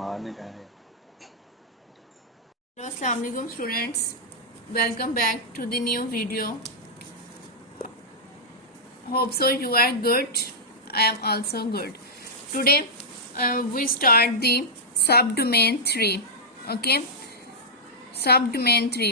मारने का है। Hello, Assalamu alaikum students. Welcome back to the new video. Hope so you are good. I am also good. Today we start the subdomain 3. Okay. Subdomain 3.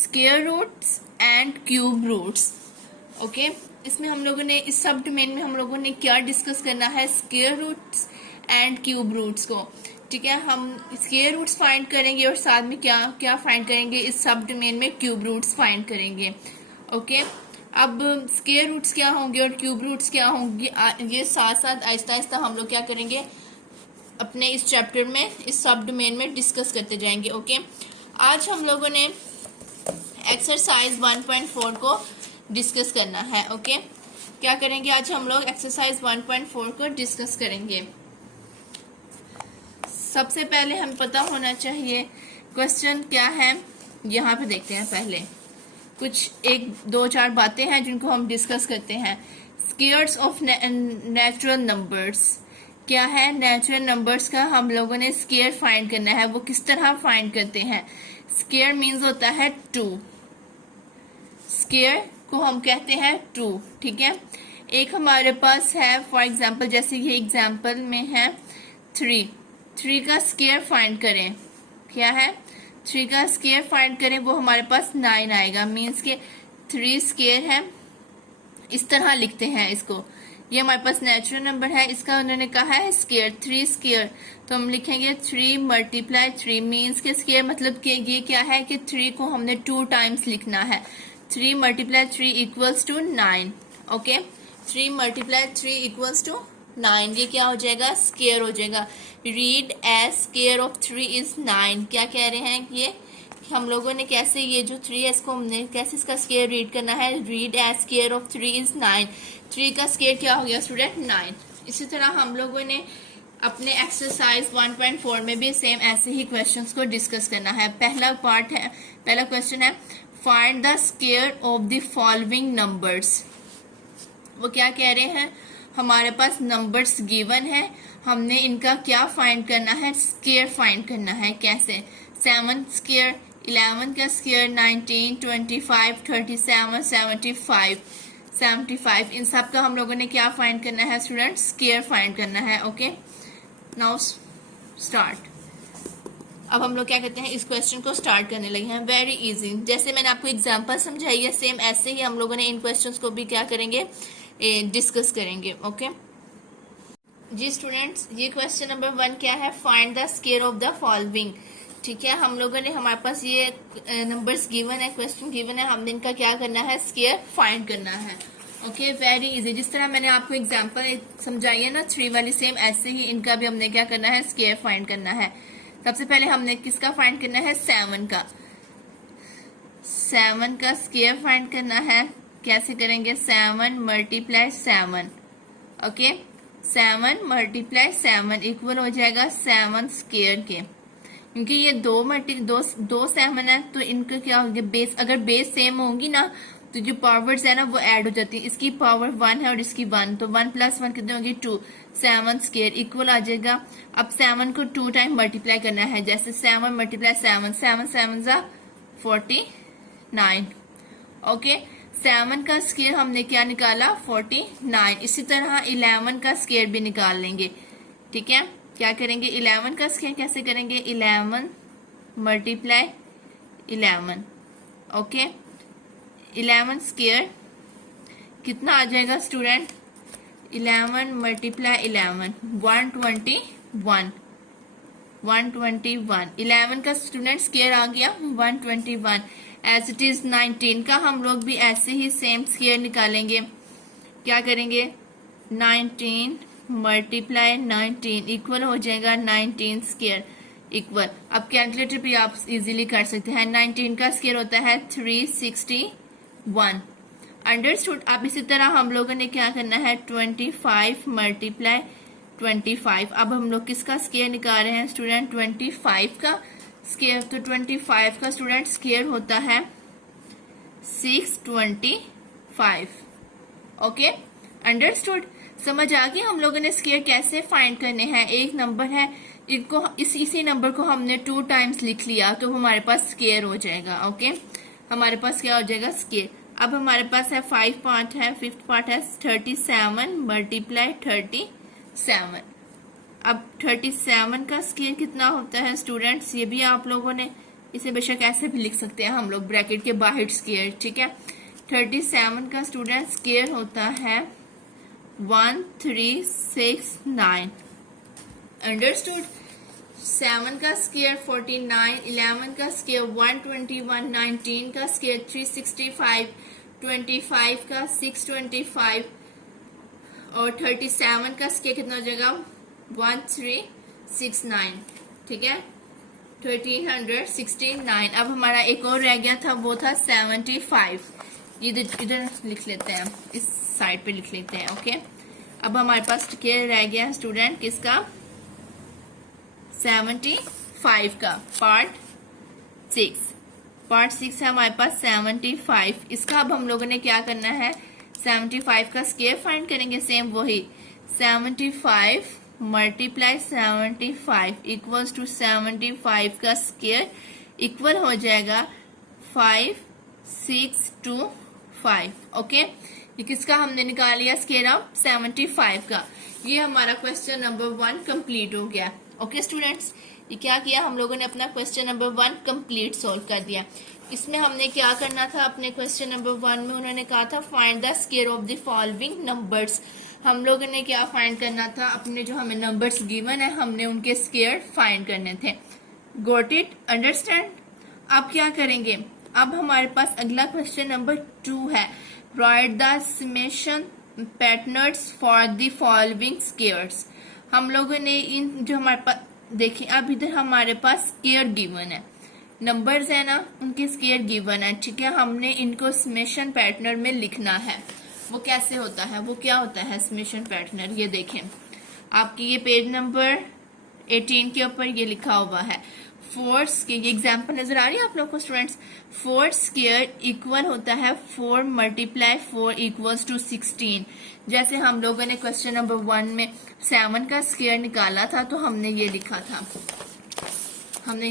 Square roots and cube roots. Okay. इसमें हम लोगों ने इस सब domain में हम लोगों ने क्या डिस्कस करना है, square roots and cube roots को। ठीक है, हम स्क्वायर रूट्स फाइंड करेंगे और साथ में क्या क्या फाइंड करेंगे, इस सब डोमेन में क्यूब रूट्स फाइंड करेंगे। ओके, अब स्क्वायर रूट्स क्या होंगे और क्यूब रूट्स क्या होंगे, ये साथ साथ आहिस्ता आहिस्ता हम लोग क्या करेंगे अपने इस चैप्टर में, इस सब डोमेन में डिस्कस करते जाएंगे। ओके, आज हम लोगों ने एक्सरसाइज 1.4 को डिस्कस करना है। ओके, क्या करेंगे आज हम लोग एक्सरसाइज 1.4 को डिस्कस करेंगे। सबसे पहले हमें पता होना चाहिए क्वेश्चन क्या है, यहाँ पे देखते हैं। पहले कुछ 1-2-4 बातें हैं जिनको हम डिस्कस करते हैं। स्क्वायर्स ऑफ नेचुरल नंबर्स क्या है, नेचुरल नंबर्स का हम लोगों ने स्क्वायर फाइंड करना है। वो किस तरह फाइंड करते हैं, स्क्वायर मीन्स होता है 2, स्क्वायर को हम कहते हैं 2। ठीक है, एक हमारे पास है फॉर एग्जांपल, जैसे ये एग्जांपल में है 3 का स्क्वायर फाइंड करें, क्या है 3 का स्क्वायर फाइंड करें, वो हमारे पास 9 आएगा। मीन्स के 3 स्क्वायर है, इस तरह लिखते हैं इसको। ये हमारे पास नेचुरल नंबर है, इसका उन्होंने कहा है स्क्वायर, 3 स्क्वायर, तो हम लिखेंगे 3 मल्टीप्लाई 3। मीन्स के स्क्वायर मतलब कि ये क्या है कि 3 को हमने 2 टाइम्स लिखना है। 3 multiply 3 equals to 9। Okay, 3 multiply 3 equals to 9, ये क्या हो जाएगा, स्क्वायर हो जाएगा। Read as square of 3 is 9। क्या कह रहे हैं ये, हम लोगों ने कैसे ये जो 3 है इसको हमने कैसे इसका स्क्वायर रीड करना है, read as square of 3 is 9। 3 का स्क्वायर क्या हो गया स्टूडेंट, 9। इसी तरह हम लोगों ने अपने एक्सरसाइज 1.4 में भी सेम ऐसे ही क्वेश्चंस को डिस्कस करना है। पहला पार्ट है, पहला क्वेश्चन है find the square of the following numbers. वो क्या कह रहे हैं, हमारे पास नंबर्स गिवन है, हमने इनका क्या फाइंड करना है, स्क्वायर फाइंड करना है। कैसे, 7 स्क्वायर, 11 का स्क्वायर, 19, 25, 37, 75, इन सब का हम लोगों ने क्या फाइंड करना है स्टूडेंट, स्क्वायर फाइंड करना है। Okay, now start. अब हम लोग क्या करते हैं, इस क्वेश्चन को स्टार्ट करने लगे हैं। वेरी इजी, जैसे मैंने आपको एग्जांपल समझाई है सेम ऐसे ही हम लोगों ने इन क्वेश्चंस को भी क्या करेंगे, डिस्कस करेंगे। ओके जी स्टूडेंट्स, ये क्वेश्चन नंबर 1 क्या है, find the square of the following. ठीक है, हम लोगों ने, हमारे पास ये नंबर्स गिवन है, क्वेश्चन गिवन है, हमने इनका क्या करना है, स्क्वायर फाइंड करना है। ओके, वेरी इजी, जिस तरह मैंने आपको एग्जांपल समझाई है ना 3 वाली, सेम ऐसे ही इनका भी हमने क्या करना है, स्क्वायर फाइंड करना है। सबसे पहले हमने किसका फाइंड करना है, 7 का। 7 का स्क्वायर फाइंड करना है। कैसे करेंगे, 7 मल्टीप्लाई 7। ओके, 7 मल्टीप्लाई 7 इक्वल हो जाएगा 7 स्क्वायर के। क्योंकि ये दो 7 है तो इनका क्या होगा, बेस, अगर बेस सेम होंगी ना तो जो पावर्स है ना वो ऐड हो जाती है। इसकी पावर 1 है और इसकी 1, तो 1 + 1 कितनी होगी, 2। 7 स्क्वायर इक्वल आ जाएगा। अब 7 को 2 टाइम मल्टीप्लाई करना है, जैसे 7 मल्टीप्लाई 7, 7 7 = 49। ओके, 7 का स्क्वायर हमने क्या निकाला, 49। इसी तरह 11 का स्क्वायर भी निकाल लेंगे। ठीक है, क्या करेंगे, 11 का स्क्वायर कैसे करेंगे, 11 मल्टीप्लाई 11। ओके, 11 स्क्वायर कितना आ जाएगा स्टूडेंट, 11 मल्टीप्लाई 11, 121। 11 का स्टूडेंट स्क्वायर आ गया 121। एज इट इज 19 का हम लोग भी ऐसे ही सेम स्क्वायर निकालेंगे। क्या करेंगे, 19 मल्टीप्लाई 19 इक्वल हो जाएगा 19 स्क्वायर इक्वल। अब कैलकुलेटर भी आप इजीली कर सकते हैं। 19 का स्क्वायर होता है 361। अंडरस्टूड। अब इसी तरह हम लोगों ने क्या करना है, 25 मल्टीप्लाई 25। अब हम लोग किसका स्क्वायर निकाल रहे हैं स्टूडेंट, 25 का स्क्वायर। तो 25 का स्टूडेंट स्क्वायर होता है 625। ओके, अंडरस्टूड, समझ आ गई हम लोगों ने स्क्वायर कैसे फाइंड करने हैं। एक नंबर है, इनको इसी नंबर को हमने 2 टाइम्स लिख लिया तो हमारे पास स्केयर हो जाएगा। ओके, हमारे पास क्या हो जाएगा, स्केयर। अब हमारे पास है 5 पार्ट है, 5th पार्ट है 37 मल्टीप्लाई 37। अब 37 का स्केयर कितना होता है स्टूडेंट्स, ये भी आप लोगों ने इसे बेशक ऐसे भी लिख सकते हैं हम लोग, ब्रैकेट के बाहर स्केयर, ठीक है। 37 का स्टूडेंट स्केयर होता है 1369। अंडरस्टूड। 7 का स्केयर 49, 11 का स्केयर 121, 19 का स्केयर 365, 25 का 625 और 37 का स्केयर कितना हो जाएगा 1369, ठीक है, 1369। अब हमारा एक और रह गया था, वो था 75। इधर लिख लेते हैं, इस साइड पे लिख लेते हैं। ओके, अब हमारे पास स्केयर रह गया है स्टूडेंट किसका, 75 का, पार्ट 6। पार्ट 6 है हमारे पास 75। इसका अब हम लोगों ने क्या करना है, 75 का स्केयर फाइंड करेंगे, सेम वही 75 मल्टीप्लाई 75 इक्वल्स टू 75 का स्केयर इक्वल हो जाएगा 5625। ओके, ये किसका हमने निकाल लिया स्केयर ऑफ 75 का। ये हमारा क्वेश्चन नंबर 1 कंप्लीट हो गया। ओके स्टूडेंट्स, ये क्या किया हम लोगों ने, अपना क्वेश्चन नंबर 1 कंप्लीट सॉल्व कर दिया। इसमें हमने क्या करना था, अपने क्वेश्चन नंबर 1 में उन्होंने कहा था find the square of the following numbers. हम लोगों ने क्या फाइंड करना था, अपने जो हमें नंबर्स गिवन है हमने उनके स्केयर फाइंड करने थे। Got it, understand. अब क्या करेंगे, अब हमारे पास अगला क्वेश्चन नंबर 2 है, write the summation patterns for the following squares. हम लोगों ने इन जो हमारे पास देखिए, अब इधर हमारे पास स्केयर गिवन है, नंबर्स है ना, उनके स्केयर गिवन है, ठीक है। हमने इनको समेशन पैटर्न में लिखना है। वो कैसे होता है, वो क्या होता है समेशन पैटर्न, ये देखें आपकी ये पेज नंबर 18 के ऊपर ये लिखा हुआ है। 4 स्केयर, ये एग्जाम्पल नजर आ रही है आप लोग को स्टूडेंट्स। 4 स्केयर इक्वल होता है 4 मल्टीप्लाई 4 इक्वल्स टू 16। जैसे हम लोगों ने क्वेश्चन नंबर 1 में 7 का स्केयर निकाला था तो हमने ये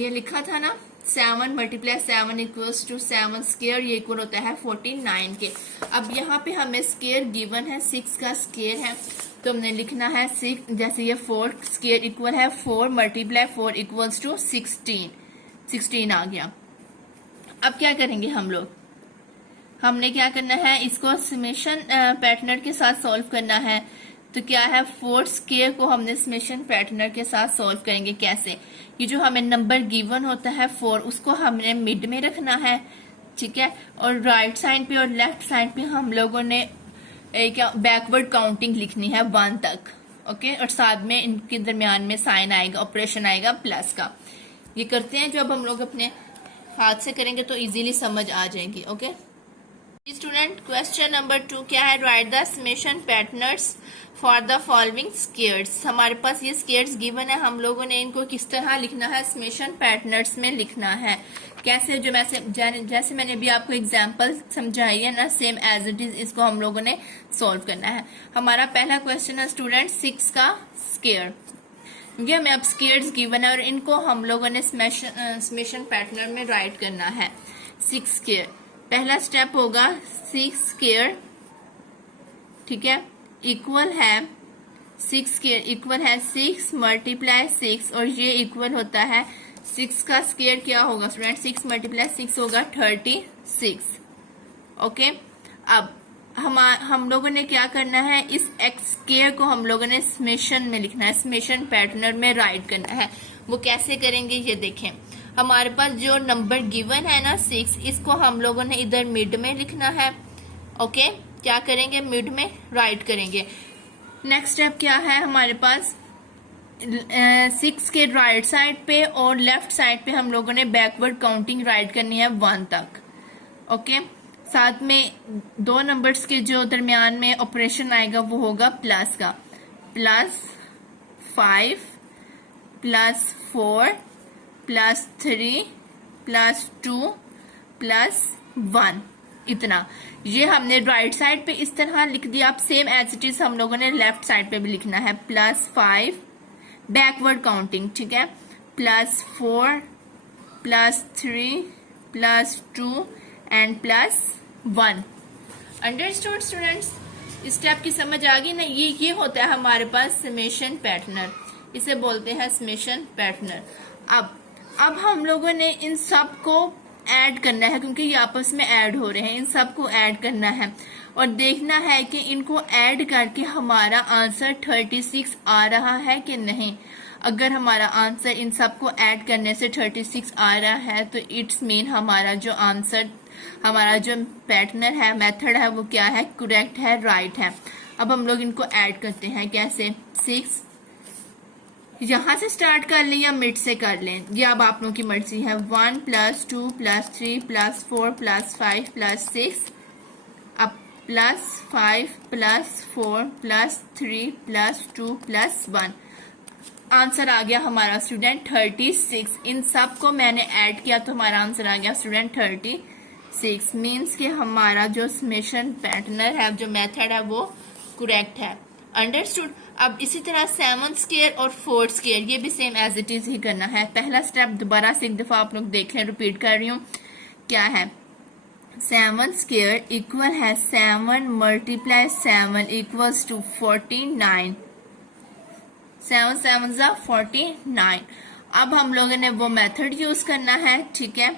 लिखा था ना, 7 मल्टीप्लाई 7 इक्वल्स टू 7 स्केयर, ये इक्वल होता है 49 के। अब यहाँ पे हमें स्केयर गिवन है, 6 का स्केयर है तो हमने लिखना है 6, जैसे ये 4 स्केयर इक्वल है 4 मल्टीप्लाई 4 इक्वल्स टू 16 आ गया। अब क्या करेंगे हम लोग, हमने क्या करना है, इसको समेशन पैटर्न के साथ सॉल्व करना है। तो क्या है, 4 स्केयर को हमने समेशन पैटर्न के साथ सॉल्व करेंगे। कैसे, ये जो हमें नंबर गिवन होता है 4, उसको हमने मिड में रखना है, ठीक है। और राइट साइड पे और लेफ्ट साइड पे हम लोगों ने क्या बैकवर्ड काउंटिंग लिखनी है 1 तक। ओके, और साथ में इनके दरमियान में साइन आएगा, ऑपरेशन आएगा प्लस का। ये करते हैं, जब हम लोग अपने हाथ से करेंगे तो इजीली समझ आ जाएगी। ओके स्टूडेंट, क्वेश्चन नंबर 2 क्या है, write the summation patterns for the following squares. हमारे पास ये स्केयर्स गिवन है, हम लोगों ने इनको किस तरह लिखना है, समेशन पैटर्न्स में लिखना है। कैसे, जो जैसे मैंने भी आपको एग्जांपल समझाई है ना, सेम एज इट इज इसको हम लोगों ने सॉल्व करना है। हमारा पहला क्वेश्चन है स्टूडेंट 6 का स्केयर। ये हमें अब स्केयर्स गिवन है और इनको हम लोगों ने समेशन पैटर्न में राइट करना है। 6 स्केयर, पहला स्टेप होगा 6 स्केयर, ठीक है, इक्वल है 6 स्केयर इक्वल है 6 मल्टीप्लाई 6 और ये इक्वल होता है 6 का स्केयर क्या होगा स्टूडेंट, 6 मल्टीप्लाई 6 होगा 36। ओके, अब हम लोगों ने क्या करना है, इस एक्स स्केयर को हम लोगों ने समेशन में लिखना है, समेशन पैटर्न में राइट करना है। वो कैसे करेंगे, ये देखें, हमारे पास जो नंबर गिवन है ना 6, इसको हम लोगों ने इधर मिड में लिखना है। ओके, क्या करेंगे, मिड में राइट करेंगे। नेक्स्ट स्टेप क्या है हमारे पास, 6 के राइट साइड पे और लेफ्ट साइड पे हम लोगों ने बैकवर्ड काउंटिंग राइट करनी है 1 तक। ओके, साथ में 2 नंबर्स के जो दरमियान में ऑपरेशन आएगा वो होगा प्लस का, +5 +4 +3 +2 +1, इतना। ये हमने राइट साइड पे इस तरह लिख दिया। आप सेम एज इट इज हम लोगों ने लेफ्ट साइड पे भी लिखना है, +5 बैकवर्ड काउंटिंग, ठीक है, +4 +3 +2 एंड +1। Understood students? इस स्टेप की समझ आ गई ना? ये होता है हमारे पास समेशन पैटर्नर, इसे बोलते हैं समेशन पैटर्नर। अब हम लोगों ने इन सब को ऐड करना है, क्योंकि ये आपस में ऐड हो रहे हैं, इन सब को ऐड करना है और देखना है कि इनको ऐड करके हमारा आंसर 36 आ रहा है कि नहीं। अगर हमारा आंसर इन सब को ऐड करने से 36 आ रहा है तो इट्स मीन हमारा जो आंसर, हमारा जो पैटर्नर है, मेथड है, वो क्या है, करेक्ट है, राइट है। अब हम लोग इनको ऐड करते हैं। कैसे? 6 यहां से स्टार्ट कर लें या मिड से कर लें, ये अब आप लोगों की मर्जी है। 1 +2 +3 +4 +5 +6, अब +5 +4 +3 +2 +1। आंसर आ गया हमारा स्टूडेंट 36। इन सब को मैंने ऐड किया तो हमारा आंसर आ गया स्टूडेंट 36। मीन्स कि हमारा जो समेशन पैटर्नर है, जो मेथड है, वो करेक्ट है। अंडरस्टूड? अब इसी तरह 7 स्क्वायर और 4 स्क्वायर, ये भी सेम एज इट इज ही करना है। पहला स्टेप दोबारा से एक दफा आप लोग देख लें, रिपीट कर रही हूँ। क्या है? 7 स्क्वायर इक्वल है 7 × 7 इक्वल्स टू 49। 7 7 ज़ा 49। अब हम लोगों ने वो मेथड यूज करना है, ठीक है।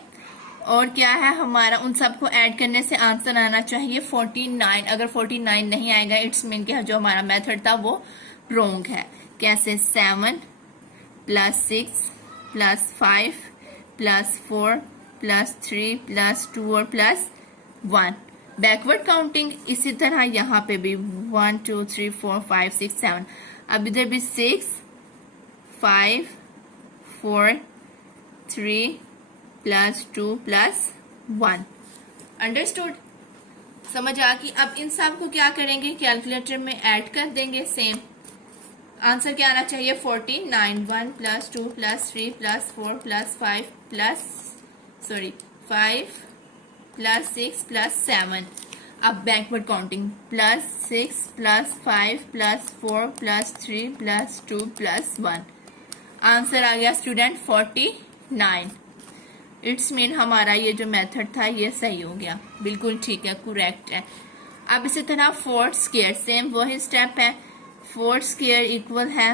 और क्या है हमारा, उन सबको ऐड करने से आंसर आना चाहिए 49। अगर 49 नहीं आएगा इट्स मीन कि जो हमारा मेथड था वो रॉन्ग है। कैसे? 7 +6 +5 +4 +3 +2 और +1। बैकवर्ड काउंटिंग इसी तरह यहाँ पे भी 1 2 3 4 5 6 7। अब इधर भी 6 5 4 3 +2 +1। अंडरस्टूड? समझ आ गई? अब इन सब को क्या करेंगे, कैलकुलेटर में ऐड कर देंगे। सेम आंसर क्या आना चाहिए 49। 1 +2 +3 +4 +5 5 +6 +7। अब बैकवर्ड काउंटिंग +6 +5 +4 +3 +2 +1। आंसर आ गया स्टूडेंट 49। इट्स मीन हमारा ये जो मेथड था ये सही हो गया, बिल्कुल ठीक है, करेक्ट है। अब इसी तरह 4 स्क्वायर, सेम वही स्टेप है। 4 स्क्वायर इक्वल है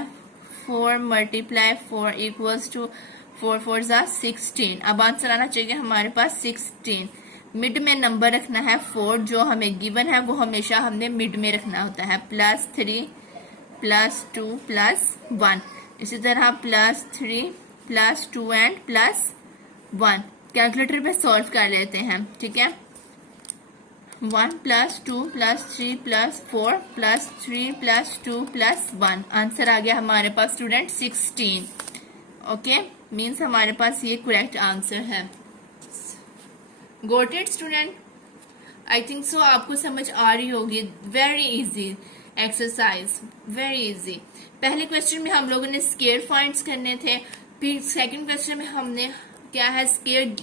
4 × 4 इक्वल्स टू 4 4 ज़ा 16। अब आंसर आना चाहिए हमारे पास 16। मिड में नंबर रखना है 4, जो हमें गिवन है वो हमेशा हमने मिड में रखना होता है। +3 +2 +1। इसी तरह +3 +2 एंड +1। कैलकुलेटर पे सॉल्व कर लेते हैं, ठीक है। 1 +2 +3 +4 +3 +2 +1। आंसर आ गया हमारे पास स्टूडेंट 16। ओके, मीन्स हमारे पास ये करेक्ट आंसर है। Got it student? I think so आपको समझ आ रही होगी। Very easy exercise, very easy. पहले क्वेश्चन में हम लोगों ने स्क्वायर फाइंड्स करने थे, फिर सेकंड क्वेश्चन में हमने क्या है, स्क्वायर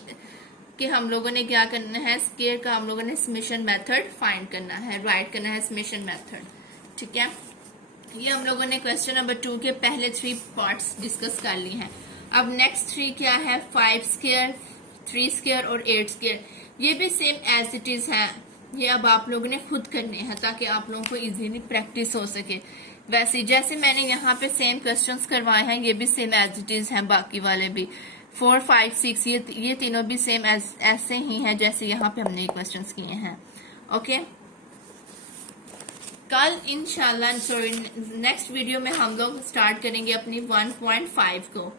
कि हम लोगों ने क्या करना है, स्क्वायर का हम लोगों ने समेशन मेथड फाइंड करना है, राइट करना है समेशन मेथड, ठीक है। ये हम लोगों ने क्वेश्चन नंबर 2 के पहले 3 पार्ट्स डिस्कस कर ली हैं। अब नेक्स्ट 3 क्या है, 5 स्क्वायर, 3 स्क्वायर और 8 स्क्वायर। ये भी सेम एज इट इज है। ये अब आप लोगों ने खुद करने हैं ताकि आप लोगों को इजीली प्रैक्टिस हो सके। वैसे जैसे मैंने यहाँ पे सेम क्वेश्चंस करवाए हैं, ये भी सेम एज इट इज हैं, बाकी वाले भी 4 5 6 ये तीनों भी सेम ऐसे ही हैं जैसे यहाँ पे हमने क्वेश्चंस किए हैं। ओके, कल इंशाल्लाह सॉरी नेक्स्ट वीडियो में हम लोग स्टार्ट करेंगे अपनी 1.5 को।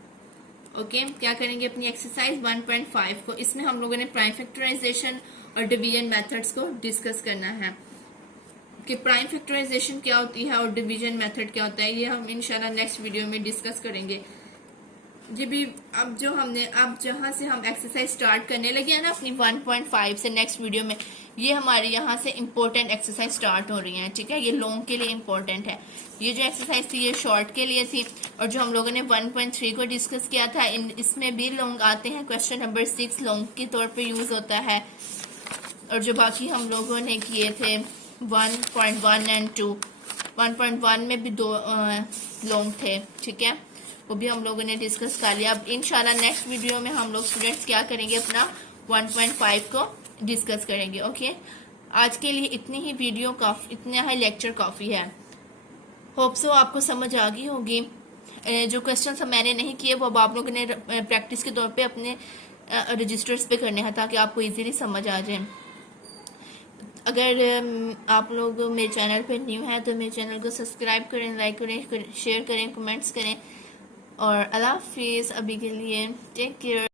ओके, क्या करेंगे, अपनी एक्सरसाइज 1.5 को। इसमें हम लोगों ने प्राइम फैक्टराइजेशन और डिवीजन मेथड्स को डिस्कस करना है कि प्राइम फैक्टराइजेशन क्या होती है और डिवीजन मेथड क्या होता है। ये हम इंशाल्लाह नेक्स्ट वीडियो में डिस्कस करेंगे। ये भी अब जो हमने अब जहां से हम एक्सरसाइज स्टार्ट करने लगे हैं ना अपनी 1.5 से, नेक्स्ट वीडियो में ये हमारे यहाँ से इम्पोर्टेंट एक्सरसाइज स्टार्ट हो रही हैं, ठीक है। ये लॉन्ग के लिए इम्पोर्टेंट है। ये जो एक्सरसाइज थी ये शॉर्ट के लिए थी, और जो हम लोगों ने 1.3 को डिस्कस किया था इसमें भी लॉन्ग आते हैं। क्वेश्चन नंबर 6 लॉन्ग के तौर पे यूज होता है, और जो बाकी हम लोगों ने किए थे 1.1 एंड 2, 1.1 में भी 2 लॉन्ग थे, ठीक है। वो भी हम लोगों ने डिस्कस कर लिया। अब इंशाल्लाह नेक्स्ट वीडियो में हम लोग स्टूडेंट्स क्या करेंगे, अपना 1.5 को डिस्कस करेंगे। ओके, आज के लिए इतनी ही वीडियो काफी, इतना ही लेक्चर काफी है। होप सो आपको समझ आ गई होगी। जो क्वेश्चन मैंने नहीं किए वो अब आप लोगों ने प्रैक्टिस के तौर पे अपने रजिस्टर्स पे करने हैं ताकि आपको इजीली समझ आ जाए। अगर आप लोग मेरे चैनल पर न्यू हैं तो मेरे चैनल को सब्सक्राइब करें, लाइक करें, शेयर करें, कमेंट्स करें। और अल्लाह हाफिज़। अभी के लिए टेक केयर।